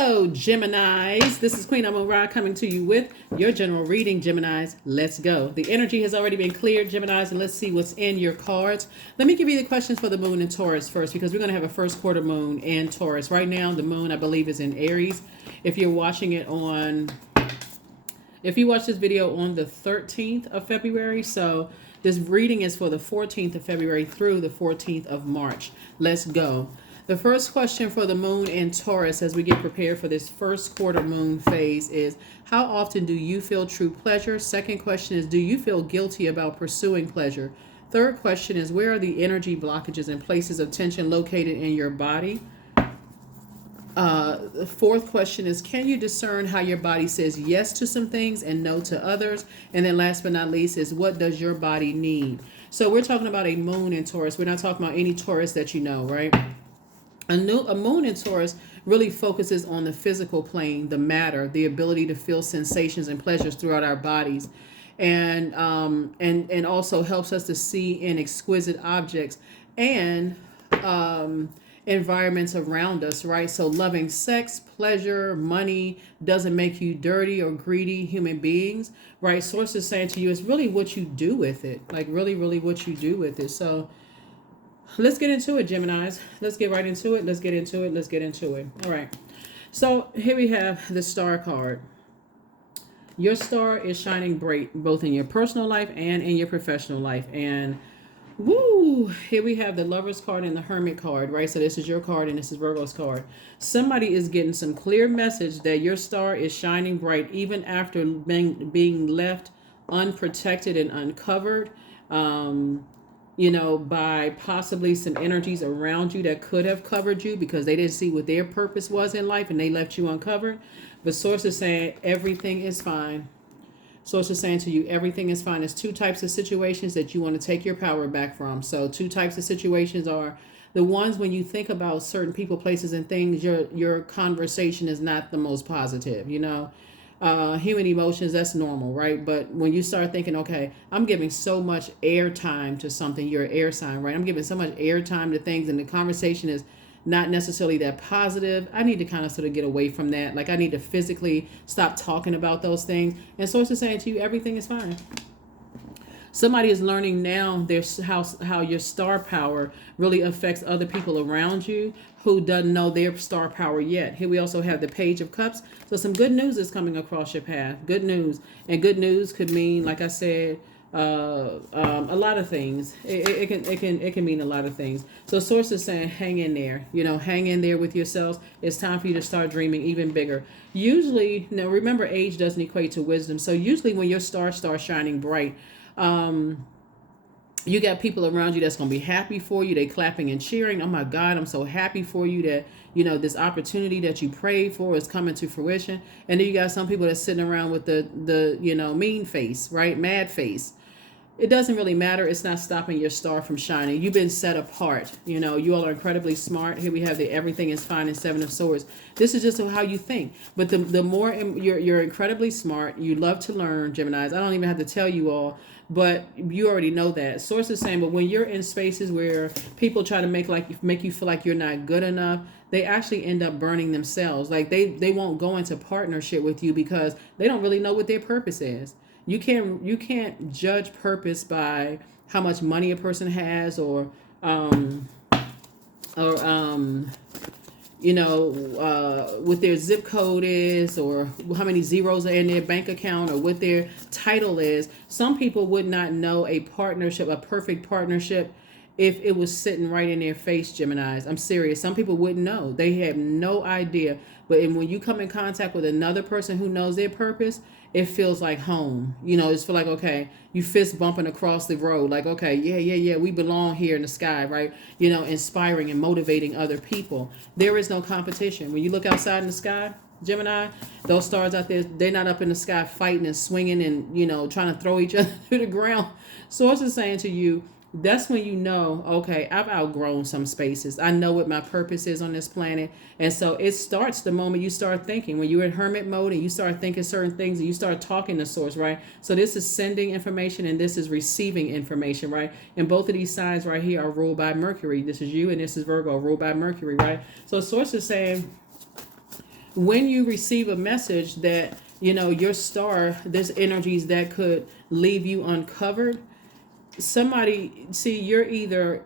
Hello, Geminis. This is Queen Amun Ra coming to you with your general reading, Geminis. Let's go. The energy has already been cleared, Geminis, and let's see what's in your cards. Let me give you the questions for the moon in Taurus first, because we're going to have a first quarter moon in Taurus. Right now, the moon, I believe, is in Aries. If you watch this video on the 13th of February, so this reading is for the 14th of February through the 14th of March. Let's go. The first question for the moon in Taurus as we get prepared for this first quarter moon phase is, how often do you feel true pleasure? Second question is, do you feel guilty about pursuing pleasure? Third question is, where are the energy blockages and places of tension located in your body? The fourth question is, can you discern how your body says yes to some things and no to others? And then last but not least is, what does your body need? So we're talking about a moon in Taurus. We're not talking about any Taurus that you know, right? A moon in Taurus really focuses on the physical plane, the matter, the ability to feel sensations and pleasures throughout our bodies, and also helps us to see in exquisite objects and environments around us, right? So loving sex, pleasure, money doesn't make you dirty or greedy human beings, right? Source is saying to you, it's really what you do with it, like really, really what you do with it. So let's get into it, Geminis. Let's get right into it. Let's get into it. Let's get into it. All right. So here we have the star card. Your star is shining bright both in your personal life and in your professional life. And woo, here we have the Lover's card and the Hermit card, right? So this is your card and this is Virgo's card. Somebody is getting some clear message that your star is shining bright even after being left unprotected and uncovered. By possibly some energies around you that could have covered you because they didn't see what their purpose was in life and they left you uncovered. But Source is saying everything is fine. Source is saying to you, everything is fine. There's two types of situations that you want to take your power back from. So two types of situations are the ones when you think about certain people, places, and things, your conversation is not the most positive, human emotions, that's normal, right? But when you start thinking, okay, I'm giving so much airtime to something, you're an air sign, right? I'm giving so much airtime to things and the conversation is not necessarily that positive. I need to kind of sort of get away from that. Like I need to physically stop talking about those things. And Source is saying to you, everything is fine. Somebody is learning now how your star power really affects other people around you who doesn't know their star power yet. Here we also have the Page of Cups. So some good news is coming across your path. Good news. And good news could mean, like I said, a lot of things. It can mean a lot of things. So Source is saying, hang in there. Hang in there with yourselves. It's time for you to start dreaming even bigger. Usually, now remember, age doesn't equate to wisdom. So usually when your star starts shining bright, you got people around you that's going to be happy for you. They clapping and cheering. Oh my God, I'm so happy for you that, this opportunity that you prayed for is coming to fruition. And then you got some people that's sitting around with the mean face, right? Mad face. It doesn't really matter. It's not stopping your star from shining. You've been set apart. You all are incredibly smart. Here we have the everything is fine and Seven of Swords. This is just how you think. But the more you're incredibly smart, you love to learn, Geminis. I don't even have to tell you all, but you already know that. Source is saying, but when you're in spaces where people try to make you feel like you're not good enough, they actually end up burning themselves. Like they won't go into partnership with you because they don't really know what their purpose is. You can't judge purpose by how much money a person has or what their zip code is or how many zeros are in their bank account or what their title is. Some people would not know a perfect partnership, if it was sitting right in their face, Geminis. I'm serious. Some people wouldn't know. They have no idea. But when you come in contact with another person who knows their purpose, it feels like home. It's feel like, okay, you fist bumping across the road. Like, okay, yeah, we belong here in the sky, right? Inspiring and motivating other people. There is no competition. When you look outside in the sky, Gemini, those stars out there, they're not up in the sky fighting and swinging and, trying to throw each other to the ground. Source is saying to you, that's when you know, okay, I've outgrown some spaces. I know what my purpose is on this planet. And so it starts the moment you start thinking. When you're in hermit mode and you start thinking certain things and you start talking to Source, right? So this is sending information and this is receiving information, right? And both of these signs right here are ruled by Mercury. This is you and this is Virgo, ruled by Mercury, right? So Source is saying, when you receive a message that, your star, there's energies that could leave you uncovered. Somebody, see, you're either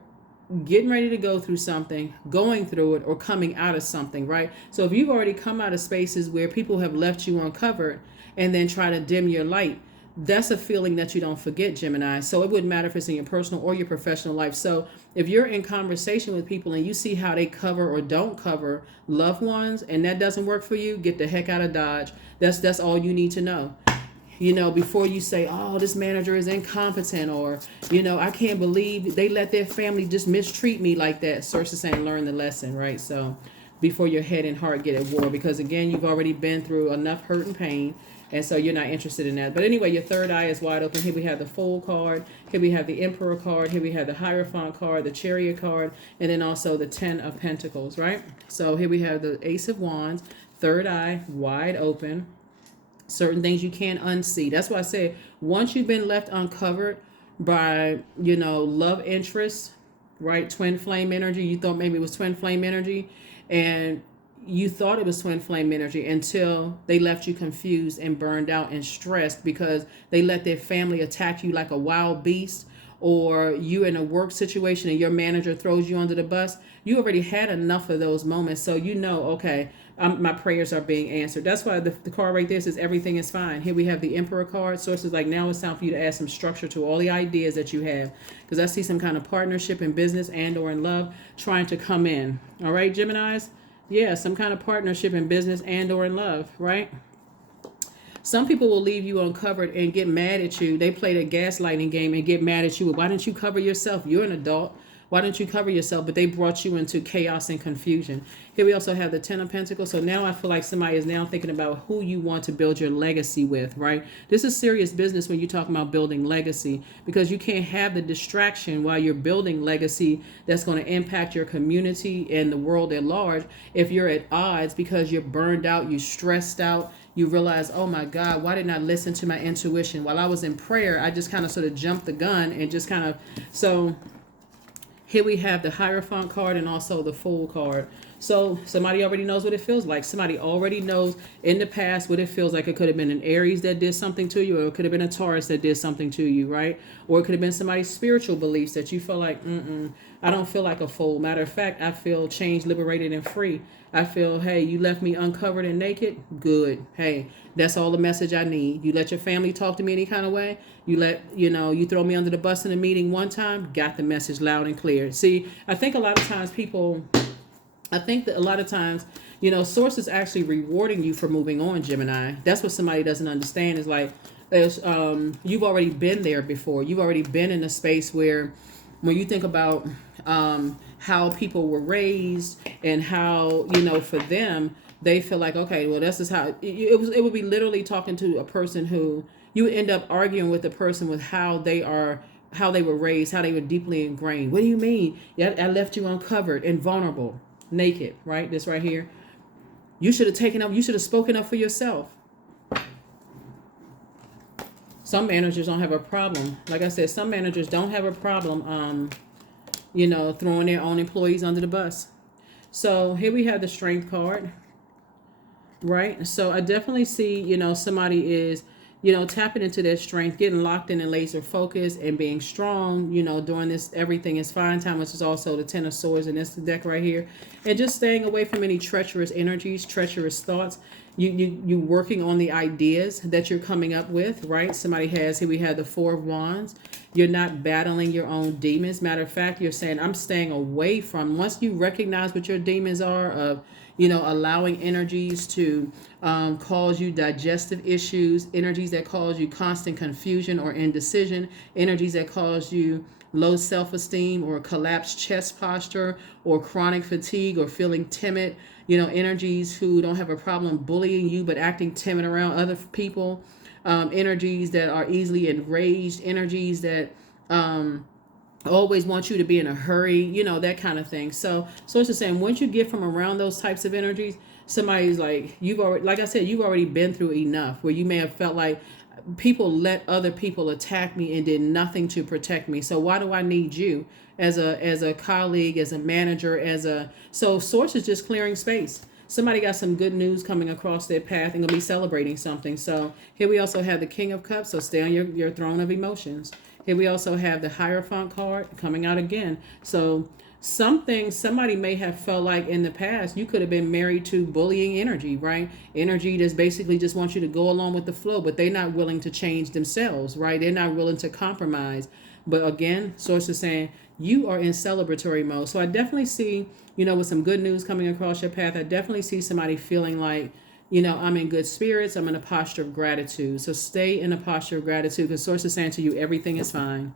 getting ready to go through something, going through it, or coming out of something, right? So if you've already come out of spaces where people have left you uncovered and then try to dim your light, that's a feeling that you don't forget, Gemini. So it wouldn't matter if it's in your personal or your professional life. So if you're in conversation with people and you see how they cover or don't cover loved ones, and that doesn't work for you, get the heck out of Dodge. That's all you need to know. Before you say, oh, this manager is incompetent, or, I can't believe they let their family just mistreat me like that. Source is saying, learn the lesson, right? So before your head and heart get at war, because again, you've already been through enough hurt and pain. And so you're not interested in that. But anyway, your third eye is wide open. Here we have the Fool card. Here we have the Emperor card. Here we have the Hierophant card, the Chariot card, and then also the Ten of Pentacles, right? So here we have the Ace of Wands, third eye, wide open. Certain things you can't unsee. That's why I say once you've been left uncovered by, love interest, right? Twin flame energy. You thought maybe it was twin flame energy, and you thought it was twin flame energy until they left you confused and burned out and stressed because they let their family attack you like a wild beast, or you in a work situation and your manager throws you under the bus. You already had enough of those moments. So okay, my prayers are being answered. That's why the card right there says everything is fine. Here we have the Emperor card. Sources like, now it's time for you to add some structure to all the ideas that you have, because I see some kind of partnership in business and or in love trying to come in. All right, Geminis? Yeah, some kind of partnership in business and or in love, right? Some people will leave you uncovered and get mad at you. They play the gaslighting game and get mad at you. Why didn't you cover yourself? You're an adult. Why didn't you cover yourself? But they brought you into chaos and confusion. Here we also have the Ten of Pentacles. So now I feel like somebody is now thinking about who you want to build your legacy with, right? This is serious business when you're talking about building legacy, because you can't have the distraction while you're building legacy that's going to impact your community and the world at large if you're at odds because you're burned out, you're stressed out. You realize, oh my God, why didn't I listen to my intuition? While I was in prayer, I just kind of sort of jumped the gun and just kind of, so here we have the Hierophant card and also the Fool card. So somebody already knows what it feels like. Somebody already knows in the past what it feels like. It could have been an Aries that did something to you, or it could have been a Taurus that did something to you, right? Or it could have been somebody's spiritual beliefs that you feel like, I don't feel like a fool. Matter of fact, I feel changed, liberated, and free. I feel, hey, you left me uncovered and naked. Good. Hey, that's all the message I need. You let your family talk to me any kind of way. You throw me under the bus in a meeting one time. Got the message loud and clear. See, I think a lot of times Source is actually rewarding you for moving on, Gemini. That's what somebody doesn't understand is like, you've already been there before. You've already been in a space where when you think about how people were raised and how, for them, they feel like, okay, well, this is how it would be literally talking to a person who you would end up arguing with the person with how they were raised, how they were deeply ingrained. What do you mean? Yeah, I left you uncovered and vulnerable, naked, right? This right here. You should have spoken up for yourself. Some managers don't have a problem. Like I said, some managers don't have a problem, throwing their own employees under the bus. So here we have the Strength card, right? So I definitely see, somebody is, tapping into their strength, getting locked in and laser focused and being strong, during this everything is fine time, which is also the Ten of Swords in this deck right here. And just staying away from any treacherous energies, treacherous thoughts. You working on the ideas that you're coming up with, right? Here we have the Four of Wands. You're not battling your own demons. Matter of fact, you're saying, I'm staying away from, once you recognize what your demons are of, allowing energies to cause you digestive issues, energies that cause you constant confusion or indecision, energies that cause you low self-esteem or collapsed chest posture or chronic fatigue or feeling timid, energies who don't have a problem bullying you but acting timid around other people, energies that are easily enraged, energies that always want you to be in a hurry, that kind of thing. So it's just saying, once you get from around those types of energies, somebody's like, you've already been through enough where you may have felt like people let other people attack me and did nothing to protect me. So why do I need you as a colleague, as a manager, so Source is just clearing space. somebody got some good news coming across their path and gonna be celebrating something. So here we also have the King of Cups. So stay on your throne of emotions. Here we also have the Hierophant card coming out again. So somebody may have felt like in the past you could have been married to bullying energy, right? Energy that's basically just wants you to go along with the flow, but they're not willing to change themselves, right? They're not willing to compromise. But again, source is saying you are in celebratory mode. So I definitely see, with some good news coming across your path, I definitely see somebody feeling like, I'm in good spirits. I'm in a posture of gratitude. So stay in a posture of gratitude, because source is saying to you, everything is fine.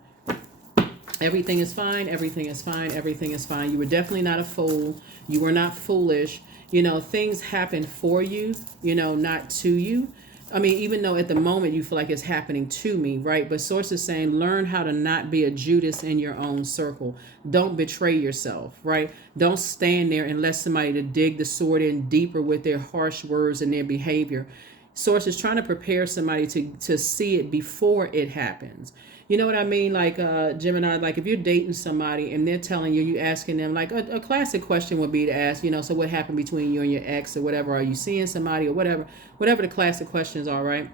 Everything is fine. Everything is fine. Everything is fine. You were definitely not a fool. You were not foolish. Things happen for you, not to you. I mean, even though at the moment you feel like it's happening to me, right? But source is saying, learn how to not be a Judas in your own circle. Don't betray yourself, right? Don't stand there and let somebody to dig the sword in deeper with their harsh words and their behavior. Source is trying to prepare somebody to see it before it happens. You know what I mean? Like Gemini, like if you're dating somebody and they're telling you, you asking them, like a classic question would be to ask, so what happened between you and your ex or whatever? Are you seeing somebody or whatever the classic questions are, right?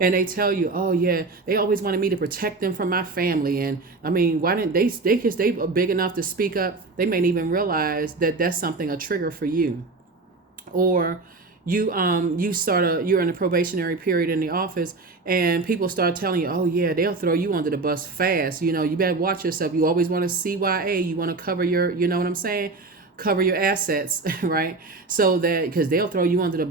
And they tell you, oh yeah, they always wanted me to protect them from my family. And I mean, why didn't because they are big enough to speak up, they may not even realize that that's something, a trigger for you. Or you're in a probationary period in the office and people start telling you, oh yeah, they'll throw you under the bus fast, you better watch yourself. You always want to CYA, you want to cover your, you know what I'm saying, cover your assets, right? So that, because they'll throw you under the.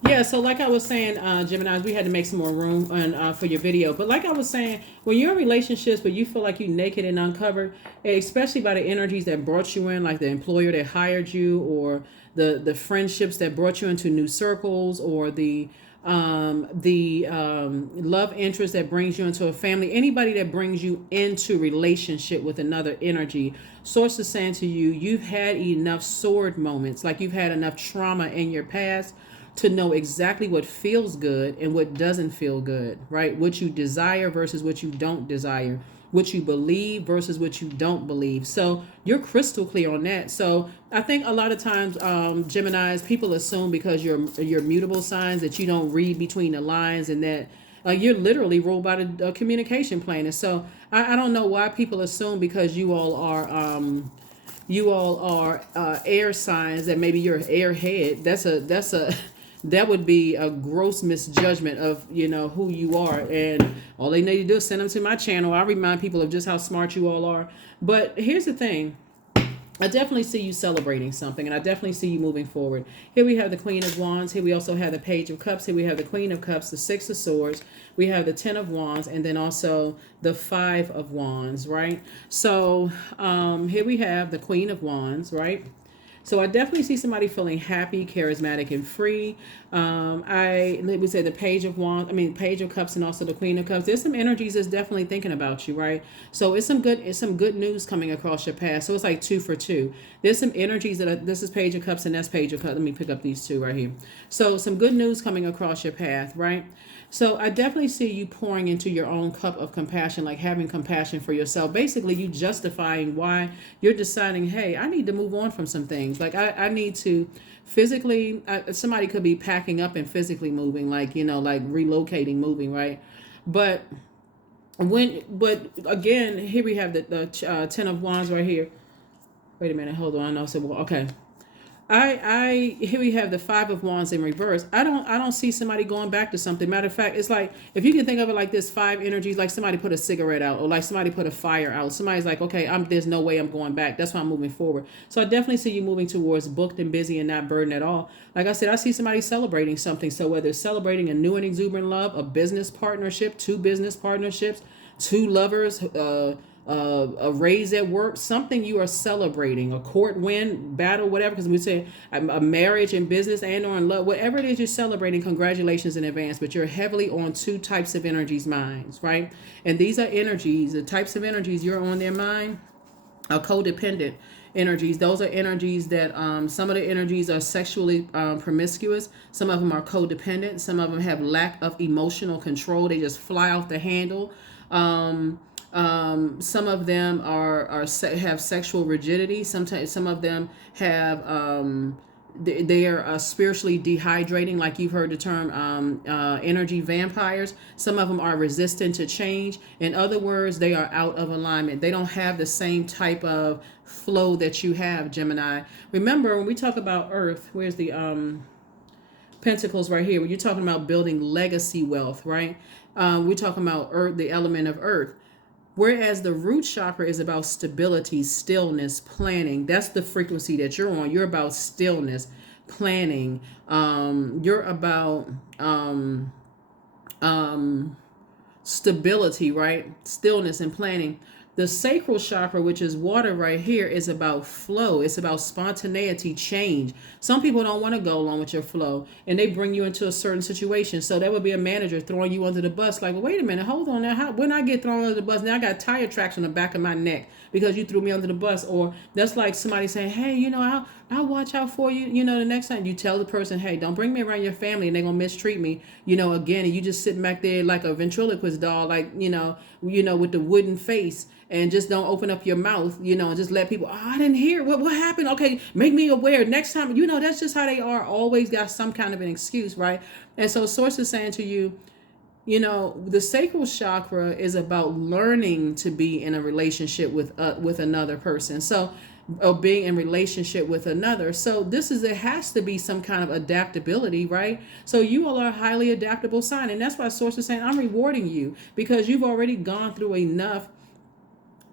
Yeah, so like I was saying, Gemini, we had to make some more room for your video. But like I was saying, when you're in relationships but you feel like you're naked and uncovered, especially by the energies that brought you in, like the employer that hired you, or the friendships that brought you into new circles, or the love interest that brings you into a family, anybody that brings you into relationship with another energy, source is saying to you, you've had enough sword moments, like you've had enough trauma in your past to know exactly what feels good and what doesn't feel good, right? What you desire versus what you don't desire, what you believe versus what you don't believe. So you're crystal clear on that. So I think a lot of times, Geminis, people assume because you're mutable signs that you don't read between the lines, and that you're literally ruled by the communication plane. And so I don't know why people assume because you all are air signs that maybe you're an airhead. That would be a gross misjudgment of who you are, and all they need to do is send them to my channel. I remind people of just how smart you all are. But here's the thing, I definitely see you celebrating something, and I definitely see you moving forward. Here we have the Queen of Wands. Here we also have the Page of Cups. Here we have the Queen of Cups, the Six of Swords. We have the Ten of Wands, and then also the Five of Wands, right? So here we have the Queen of Wands, right? So I definitely see somebody feeling happy, charismatic, and free. Let me say the Page of Wands, Page of Cups, and also the Queen of Cups. There's some energies that's definitely thinking about you, right? So it's some good news coming across your path. So it's like 2 for 2. There's some energies this is Page of Cups and that's Page of Cups. Let me pick up these two right here. So some good news coming across your path, right? So I definitely see you pouring into your own cup of compassion, like having compassion for yourself. Basically, you justifying why you're deciding, hey, I need to move on from some things. Like I need to physically, somebody could be packing up and physically moving, like, like relocating, moving, right? But again, here we have the Ten of Wands right here. Wait a minute, hold on. I know. So, okay. Here we have the Five of Wands in reverse. I don't see somebody going back to something. Matter of fact, it's like, if you can think of it like this, 5 energies, like somebody put a cigarette out, or like somebody put a fire out. Somebody's like, okay, there's no way I'm going back. That's why I'm moving forward. So I definitely see you moving towards booked and busy and not burdened at all. Like I said, I see somebody celebrating something. So whether it's celebrating a new and exuberant love, a business partnership, 2 business partnerships, 2 lovers, a raise at work, something you are celebrating, a court win, battle, whatever, because we say a marriage in business and or in love, whatever it is you're celebrating, congratulations in advance. But you're heavily on 2 types of energies minds, right? And these are energies, the types of energies you're on their mind are codependent energies. Those are energies that some of the energies are sexually promiscuous. Some of them are codependent. Some of them have lack of emotional control. They just fly off the handle. Some of them have sexual rigidity. Sometimes some of them have They are spiritually dehydrating, like you've heard the term energy vampires. Some of them are resistant to change. In other words, they are out of alignment. They don't have the same type of flow that you have, Gemini. Remember, when we talk about Earth, where's the pentacles right here? When you're talking about building legacy wealth, right? We're talking about Earth, the element of Earth. Whereas the root chakra is about stability, stillness, planning. That's the frequency that you're on. You're about stillness, planning. You're about stability, right? Stillness and planning. The sacral chakra, which is water right here, is about flow. It's about spontaneity, change. Some people don't want to go along with your flow, and they bring you into a certain situation. So that would be a manager throwing you under the bus. Like, well, wait a minute, hold on now. When I get thrown under the bus, now I got tire tracks on the back of my neck because you threw me under the bus. Or that's like somebody saying, hey, I'll watch out for you. The next time you tell the person, hey, don't bring me around your family and they're going to mistreat me, again, and you just sitting back there like a ventriloquist doll, like, with the wooden face, and just don't open up your mouth, and just let people, I didn't hear what happened. Okay, make me aware next time. That's just how they are. Always got some kind of an excuse, right? And so source is saying to you, the sacral chakra is about learning to be in a relationship with another person. So, or being in relationship with another. So it has to be some kind of adaptability, right? So you all are a highly adaptable sign. And that's why source is saying, I'm rewarding you because you've already gone through enough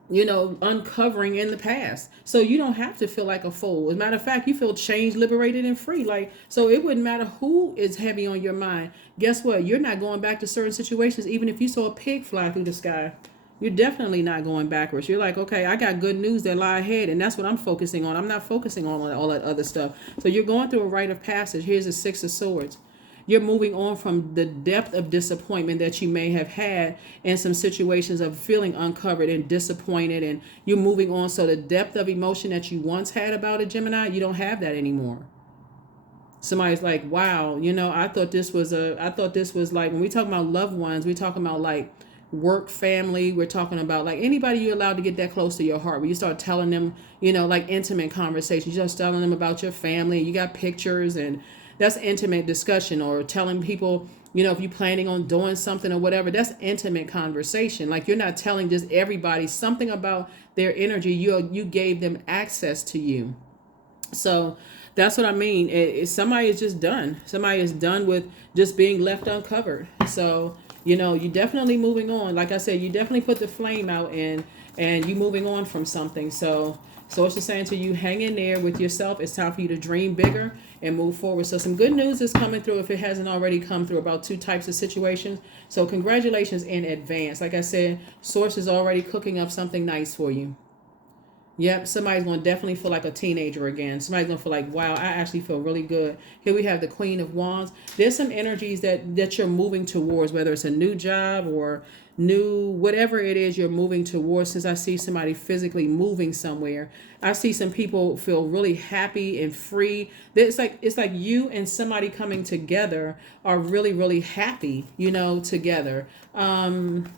uncovering in the past. So you don't have to feel like a fool. As a matter of fact, you feel changed, liberated, and free. So it wouldn't matter who is heavy on your mind. Guess what? You're not going back to certain situations, even if you saw a pig fly through the sky. You're definitely not going backwards. You're like, okay, I got good news that lie ahead, and that's what I'm focusing on. I'm not focusing on all that other stuff. So you're going through a rite of passage. Here's the Six of Swords. You're moving on from the depth of disappointment that you may have had in some situations of feeling uncovered and disappointed, and you're moving on. So the depth of emotion that you once had about a Gemini, you don't have that anymore. Somebody's like, wow, I thought this was like, when we talk about loved ones, we talking about like work, family. We're talking about like anybody you're allowed to get that close to your heart, where you start telling them, like intimate conversations. You start telling them about your family. You got pictures, and that's intimate discussion. Or telling people, if you're planning on doing something or whatever, that's intimate conversation. Like you're not telling just everybody something about their energy. You gave them access to you. So that's what I mean. Somebody is just done. Somebody is done with just being left uncovered. So, you're definitely moving on. Like I said, you definitely put the flame out and you moving on from something. So it's just saying to you, hang in there with yourself. It's time for you to dream bigger and move forward. So some good news is coming through, if it hasn't already come through, about 2 types of situations. So congratulations in advance. Like I said, source is already cooking up something nice for you. Yep, somebody's going to definitely feel like a teenager again. Somebody's going to feel like, wow, I actually feel really good. Here we have the Queen of Wands. There's some energies that you're moving towards, whether it's a new job or new, whatever it is you're moving towards. Since I see somebody physically moving somewhere, I see some people feel really happy and free. It's like you and somebody coming together are really, really happy, together. And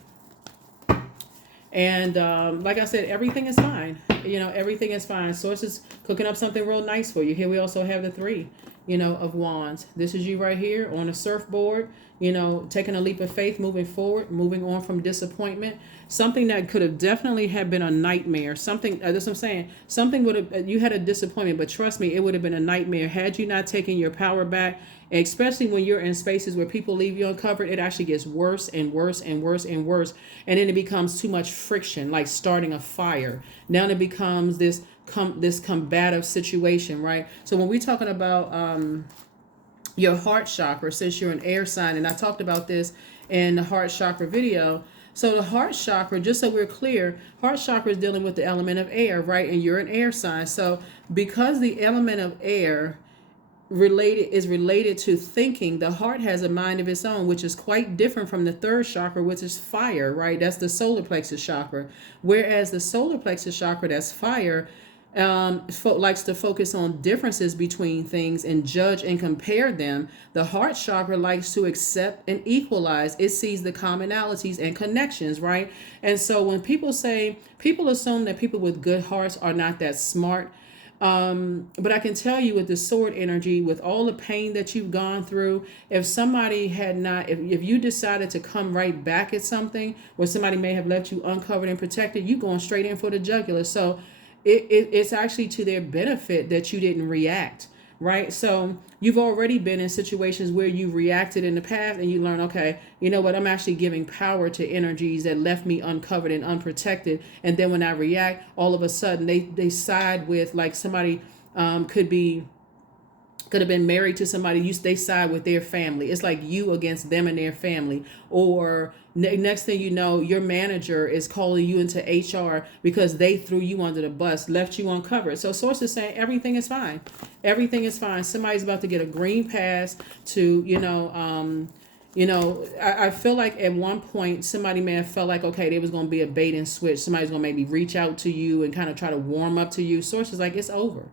like I said, everything is fine. Everything is fine. Source is cooking up something real nice for you. Here we also have the 3, of Wands. This is you right here on a surfboard, taking a leap of faith, moving forward, moving on from disappointment. Something that could have definitely have been a nightmare. Something, that's what I'm saying. Something would have, you had a disappointment, but trust me, it would have been a nightmare had you not taken your power back. Especially when you're in spaces where people leave you uncovered, it actually gets worse and worse and worse and worse. And then it becomes too much friction, like starting a fire. Now it becomes this combative situation, right? So when we're talking about your heart chakra, since you're an air sign, and I talked about this in the heart chakra video. So the heart chakra, just so we're clear, heart chakra is dealing with the element of air, right? And you're an air sign. So because the element of air related to thinking, the heart has a mind of its own, which is quite different from the 3rd chakra, which is fire, right? That's the solar plexus chakra. Whereas the solar plexus chakra, that's fire, likes to focus on differences between things and judge and compare them. The heart chakra likes to accept and equalize. It sees the commonalities and connections, right? And so when people assume that people with good hearts are not that smart, But I can tell you with the sword energy, with all the pain that you've gone through, if somebody had not, if you decided to come right back at something where somebody may have left you uncovered and protected, you going straight in for the jugular. So it's actually to their benefit that you didn't react, right? So you've already been in situations where you reacted in the past and you learn, okay, you know what, I'm actually giving power to energies that left me uncovered and unprotected. And then when I react, all of a sudden they side with, like, somebody could have been married to somebody, they side with their family. It's like you against them and their family. Or next thing you know, your manager is calling you into HR because they threw you under the bus, left you uncovered. So source is saying everything is fine. Everything is fine. Somebody's about to get a green pass to, I feel like at one point somebody may have felt like, okay, there was going to be a bait and switch. Somebody's going to maybe reach out to you and kind of try to warm up to you. Source is like, it's over.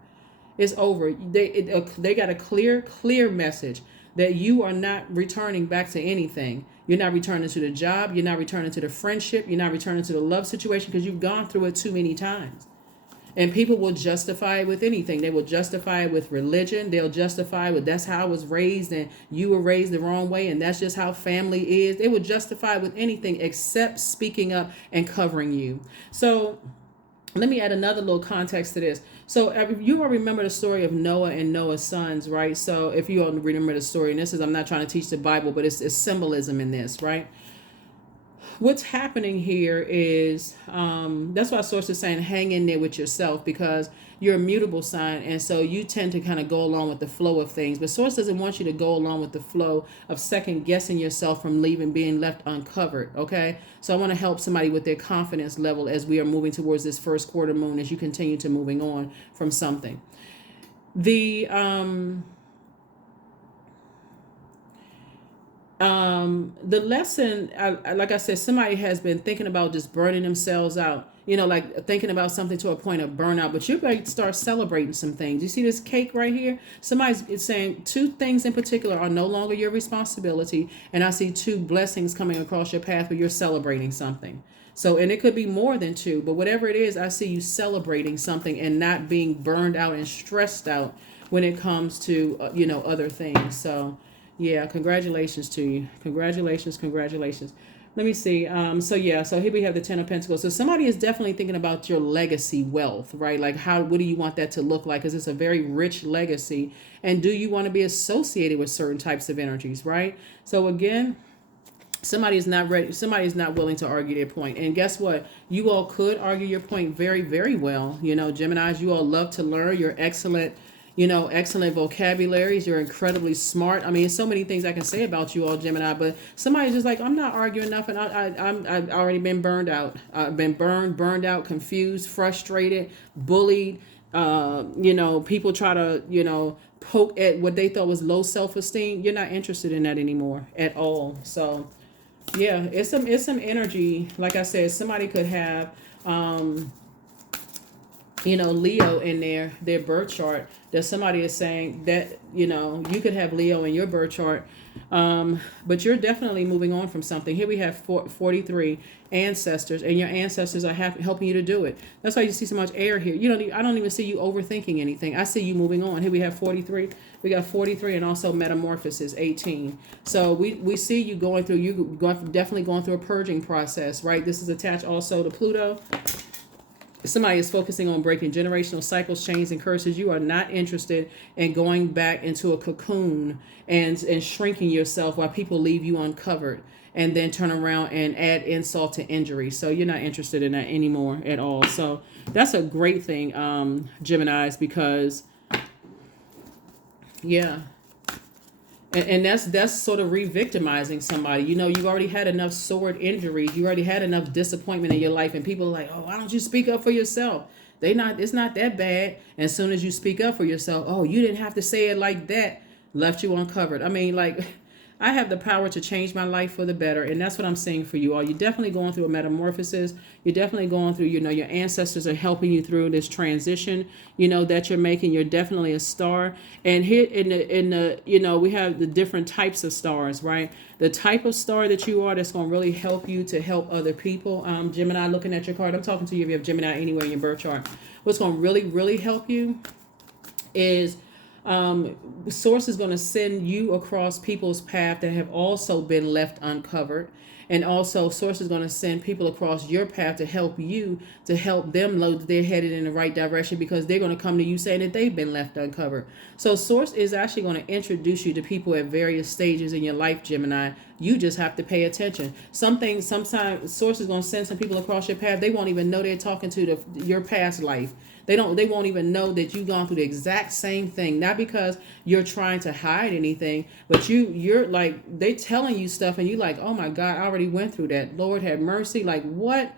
It's over. They got a clear message that you are not returning back to anything. You're not returning to the job. You're not returning to the friendship. You're not returning to the love situation because you've gone through it too many times. And people will justify it with anything. They will justify it with religion. They'll justify it with, that's how I was raised and you were raised the wrong way and that's just how family is. They will justify it with anything except speaking up and covering you. So let me add another little context to this. So you all remember the story of Noah and Noah's sons, right? So if you all remember the story, and this is, I'm not trying to teach the Bible, but it's symbolism in this, right? What's happening here is, that's why source is saying hang in there with yourself, because you're a mutable sign, and so you tend to kind of go along with the flow of things. But source doesn't want you to go along with the flow of second guessing yourself from being left uncovered. Okay, so I want to help somebody with their confidence level as we are moving towards this first quarter moon, as you continue to moving on from something. The lesson, like I said, somebody has been thinking about just burning themselves out, like thinking about something to a point of burnout, but you're going to start celebrating some things. You see this cake right here? Somebody's saying two things in particular are no longer your responsibility. And I see two blessings coming across your path where you're celebrating something. So, and it could be more than two, but whatever it is, I see you celebrating something and not being burned out and stressed out when it comes to, other things. So, yeah, congratulations to you. Congratulations. Let me see. So here we have the Ten of Pentacles. So somebody is definitely thinking about your legacy wealth, right? Like what do you want that to look like? Because it's a very rich legacy. And do you want to be associated with certain types of energies, right? So again, somebody is not ready. Somebody is not willing to argue their point. And guess what? You all could argue your point very, very well. Geminis, you all love to learn. You're excellent. Excellent vocabularies. You're incredibly smart. I mean, there's so many things I can say about you all, Gemini, but somebody's just like, I'm not arguing enough, and I've already been burned out. I've been burned out, confused, frustrated, bullied. People try to, poke at what they thought was low self-esteem. You're not interested in that anymore at all. So, yeah, it's some energy. Like I said, somebody could have, Leo in their birth chart, that somebody is saying that, you could have Leo in your birth chart, but you're definitely moving on from something. Here we have 43 ancestors, and your ancestors are helping you to do it. That's why you see so much air here. I don't even see you overthinking anything. I see you moving on. Here we have 43. We got 43 and also metamorphosis 18. So we see you definitely going through a purging process, right? This is attached also to Pluto. Somebody is focusing on breaking generational cycles, chains, and curses. You are not interested in going back into a cocoon and shrinking yourself while people leave you uncovered and then turn around and add insult to injury. So you're not interested in that anymore at all. So that's a great thing, Geminis, because, yeah. And that's sort of re-victimizing somebody. You've already had enough sword injuries. You already had enough disappointment in your life. And people are like, oh, why don't you speak up for yourself? It's not that bad. And as soon as you speak up for yourself, oh, you didn't have to say it like that. Left you uncovered. I mean, like, I have the power to change my life for the better. And that's what I'm saying for you all. You're definitely going through a metamorphosis. You're definitely going through, your ancestors are helping you through this transition, that you're making. You're definitely a star. And here in the we have the different types of stars, right? The type of star that you are that's going to really help you to help other people. Gemini, looking at your card. I'm talking to you if you have Gemini anywhere in your birth chart. what's going to really help you is source is going to send you across people's path that have also been left uncovered. And also source is going to send people across your path to help you, to help them know that they're headed in the right direction, because they're going to come to you saying that they've been left uncovered. So source is actually going to introduce you to people at various stages in your life, Gemini. You just have to pay attention. Sometimes source is going to send some people across your path. They won't even know they're talking to your past life. They won't even know that you've gone through the exact same thing. Not because you're trying to hide anything, but you're like, they telling you stuff and you like, oh my God, I already went through that. Lord have mercy. Like what?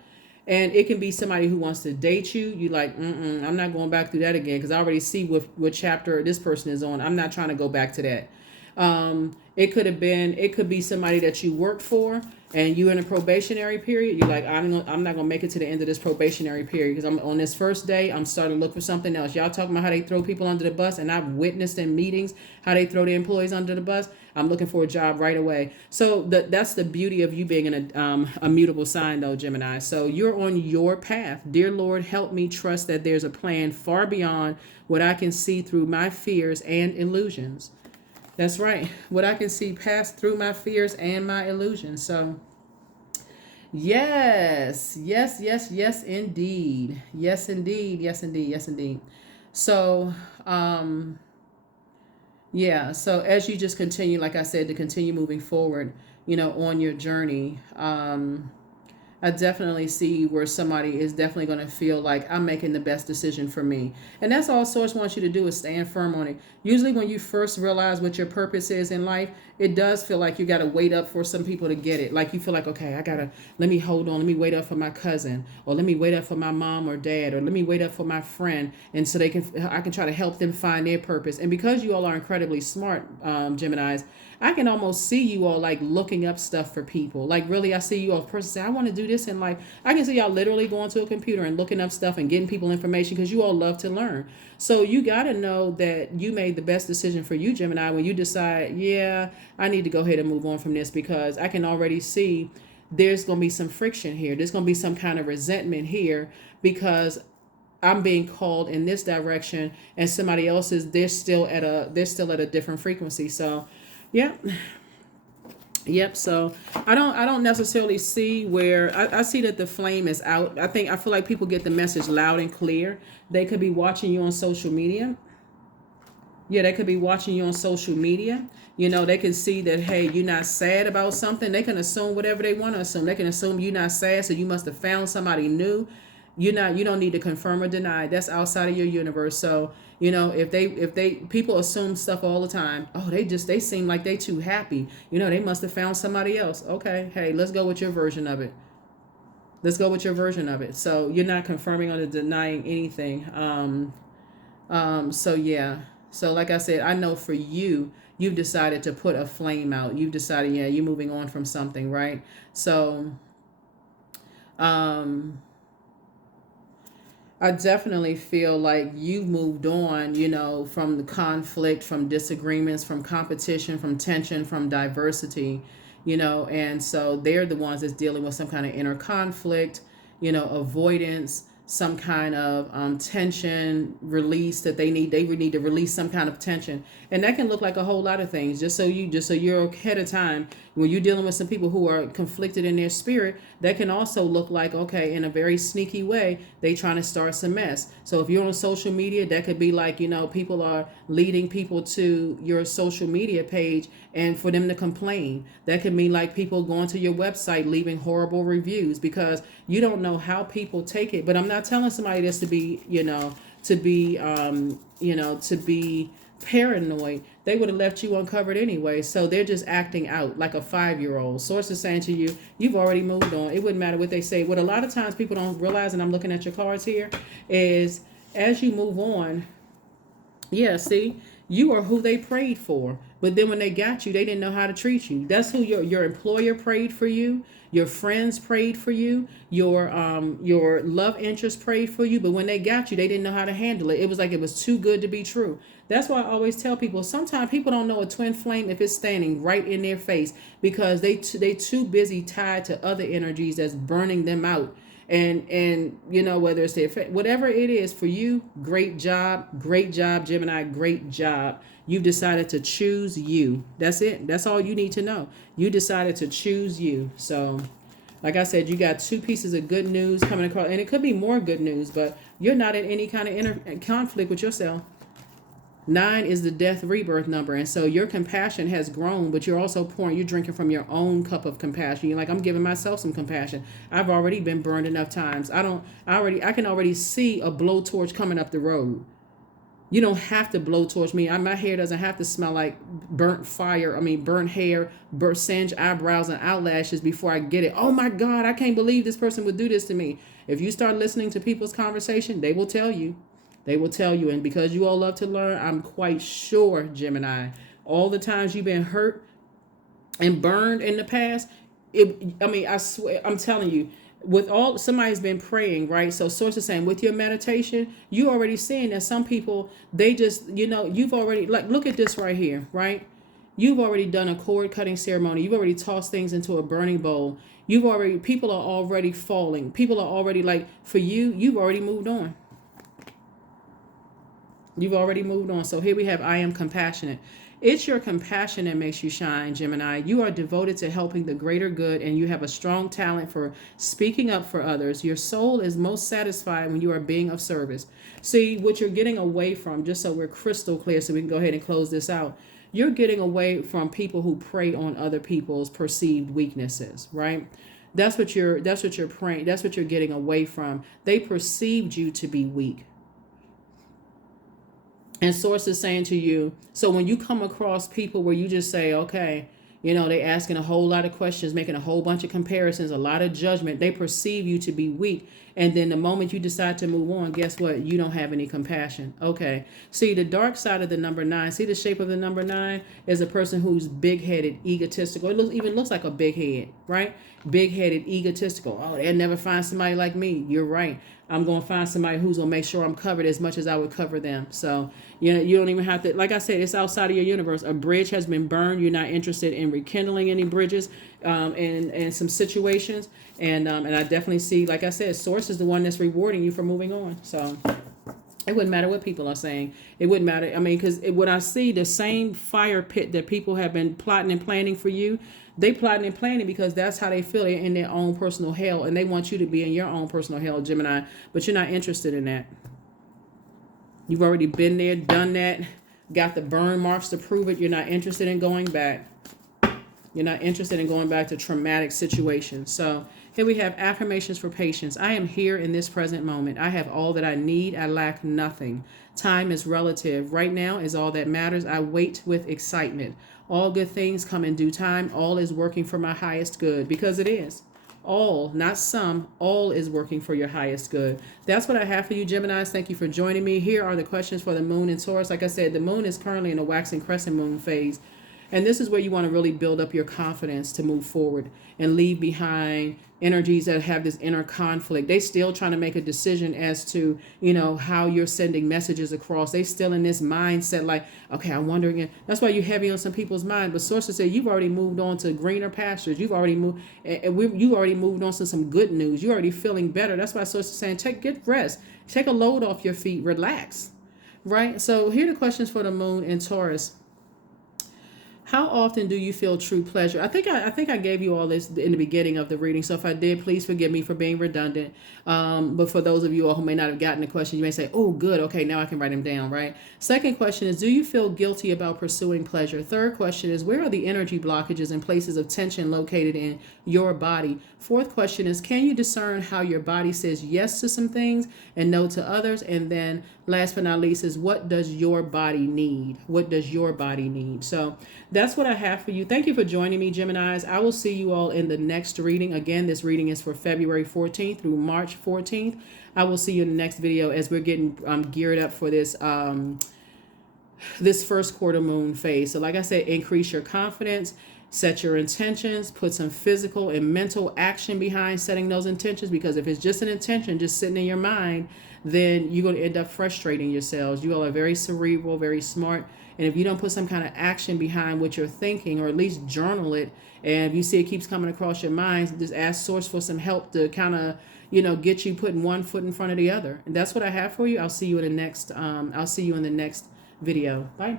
And it can be somebody who wants to date you. You like, I'm not going back through that again, because I already see what chapter this person is on. I'm not trying to go back to that. It could be somebody that you work for and you're in a probationary period. You're like, I'm not going to make it to the end of this probationary period because I'm on this first day. I'm starting to look for something else. Y'all talking about how they throw people under the bus, and I've witnessed in meetings how they throw the employees under the bus. I'm looking for a job right away. So that's the beauty of you being in a mutable sign, though, Gemini. So you're on your path. Dear Lord, help me trust that there's a plan far beyond what I can see through my fears and illusions. That's right. What I can see past through my fears and my illusions. So, yes, indeed. Yes, indeed. So, yeah. So as you just continue, like I said, to continue moving forward, on your journey, I definitely see where somebody is definitely going to feel like I'm making the best decision for me. And that's all source wants you to do, is stand firm on it. Usually when you first realize what your purpose is in life, it does feel like you got to wait up for some people to get it. Like you feel like, okay, let me hold on. Let me wait up for my cousin, or let me wait up for my mom or dad, or let me wait up for my friend. And so I can try to help them find their purpose. And because you all are incredibly smart, Geminis, I can almost see you all like looking up stuff for people. Like really, I see you all person say, I want to do this in life. I can see y'all literally going to a computer and looking up stuff and getting people information because you all love to learn. So you got to know that you made the best decision for you, Gemini, when you decide, yeah, I need to go ahead and move on from this, because I can already see there's going to be some friction here. There's going to be some kind of resentment here because I'm being called in this direction and somebody else they're still at a different frequency. So Yep. So I don't necessarily see where I see that the flame is out. I feel like people get the message loud and clear. They could be watching you on social media. Yeah, they could be watching you on social media. They can see that, hey, you're not sad about something. They can assume whatever they want to assume. They can assume you're not sad, so you must have found somebody new. You don't need to confirm or deny. That's outside of your universe. So, if people assume stuff all the time. Oh, they seem like they too happy. They must have found somebody else. Okay. Hey, let's go with your version of it. So you're not confirming or denying anything. So yeah. So like I said, I know for you, you've decided to put a flame out. You've decided, yeah, you're moving on from something, right? So, I definitely feel like you've moved on, from the conflict, from disagreements, from competition, from tension, from diversity, and so they're the ones that's dealing with some kind of inner conflict, avoidance, some kind of tension release that they need to release some kind of tension. And that can look like a whole lot of things. Just so you're ahead of time, when you're dealing with some people who are conflicted in their spirit, that can also look like, okay, in a very sneaky way, they trying to start some mess. So if you're on social media, that could be like, people are leading people to your social media page and for them to complain. That could mean like people going to your website, leaving horrible reviews, because you don't know how people take it. But I'm not telling somebody this to be, to be paranoid. They would have left you uncovered anyway. So they're just acting out like a 5-year-old. Source is saying to you, you've already moved on. It wouldn't matter what they say. What a lot of times people don't realize, and I'm looking at your cards here, is as you move on, yeah, see, you are who they prayed for. But then when they got you, they didn't know how to treat you. That's who your employer prayed for you. Your friends prayed for you. Your love interest prayed for you. But when they got you, they didn't know how to handle it. It was like it was too good to be true. That's why I always tell people, sometimes people don't know a twin flame if it's standing right in their face, because they too busy tied to other energies that's burning them out. And you know, whether it's the effect, whatever it is for you, great job, Gemini, great job. You've decided to choose you. That's it. That's all you need to know. You decided to choose you. So like I said, you got 2 pieces of good news coming across, and it could be more good news, but you're not in any kind of conflict with yourself. 9 is the death rebirth number. And so your compassion has grown, but you're also you're drinking from your own cup of compassion. You're like, I'm giving myself some compassion. I've already been burned enough times. I can already see a blowtorch coming up the road. You don't have to blowtorch me. My hair doesn't have to smell like burnt hair, burnt singed eyebrows and eyelashes before I get it. Oh my God, I can't believe this person would do this to me. If you start listening to people's conversation, they will tell you. They will tell you. And because you all love to learn, I'm quite sure, Gemini, all the times you've been hurt and burned in the past, I swear, I'm telling you, somebody's been praying, right? So source is saying with your meditation, you already seeing that some people, they just, you've already, like, look at this right here, right? You've already done a cord cutting ceremony. You've already tossed things into a burning bowl. People are already falling. People are already, like, for you, you've already moved on. You've already moved on. So here we have, I am compassionate. It's your compassion that makes you shine, Gemini. You are devoted to helping the greater good, and you have a strong talent for speaking up for others. Your soul is most satisfied when you are being of service. See, what you're getting away from, just so we're crystal clear, so we can go ahead and close this out. You're getting away from people who prey on other people's perceived weaknesses, right? That's what you're praying. That's what you're getting away from. They perceived you to be weak. And source is saying to you, so when you come across people where you just say, okay, they asking a whole lot of questions, making a whole bunch of comparisons, a lot of judgment, they perceive you to be weak. And then the moment you decide to move on, guess what? You don't have any compassion. Okay. See, the dark side of the number 9, see the shape of the number 9 is a person who's big-headed, egotistical. It even looks like a big head, right? Big-headed, egotistical. Oh, they'll never find somebody like me. You're right. I'm going to find somebody who's going to make sure I'm covered as much as I would cover them. So, you don't even have to, like I said, it's outside of your universe. A bridge has been burned. You're not interested in rekindling any bridges in some situations. And I definitely see, like I said, source is the one that's rewarding you for moving on. So it wouldn't matter what people are saying. It wouldn't matter. I mean, because when I see the same fire pit that people have been plotting and planning for you, they plotting and planning because that's how they feel. They're in their own personal hell, and they want you to be in your own personal hell, Gemini. But you're not interested in that. You've already been there, done that, got the burn marks to prove it. You're not interested in going back. You're not interested in going back to traumatic situations. So here we have affirmations for patience. I am here in this present moment. I have all that I need. I lack nothing. Time is relative. Right now is all that matters. I wait with excitement. All good things come in due time. All is working for my highest good, because it is. All, not some, all is working for your highest good. That's what I have for you, Geminis. Thank you for joining me. Here are the questions for the moon and Taurus. Like I said, the moon is currently in a waxing crescent moon phase. And this is where you want to really build up your confidence to move forward and leave behind energies that have this inner conflict. They still trying to make a decision as to, how you're sending messages across. They still in this mindset like, okay, I'm wondering. That's why you're heavy on some people's mind. But sources say you've already moved on to greener pastures. You've already moved, you already moved on to some good news. You're already feeling better. That's why sources saying get rest, take a load off your feet, relax, right? So here are the questions for the moon and Taurus. How often do you feel true pleasure? I think I gave you all this in the beginning of the reading. So if I did, please forgive me for being redundant. But for those of you all who may not have gotten the question, you may say, oh, good. Okay, now I can write them down, right? Second question is, do you feel guilty about pursuing pleasure? Third question is, where are the energy blockages and places of tension located in your body? Fourth question is, can you discern how your body says yes to some things and no to others? And then last but not least is, what does your body need? What does your body need? So that's what I have for you. Thank you for joining me, Geminis. I will see you all in the next reading. Again, this reading is for February 14th through March 14th. I will see you in the next video as we're getting geared up for this this first quarter moon phase. So like I said, increase your confidence, set your intentions, put some physical and mental action behind setting those intentions, because if it's just an intention just sitting in your mind, then you're going to end up frustrating yourselves. You all are very cerebral, very smart, And if you don't put some kind of action behind what you're thinking, or at least journal it, and if you see it keeps coming across your mind, just ask Source for some help to kind of, get you putting one foot in front of the other. And that's what I have for you. I'll see you in the next video. Bye.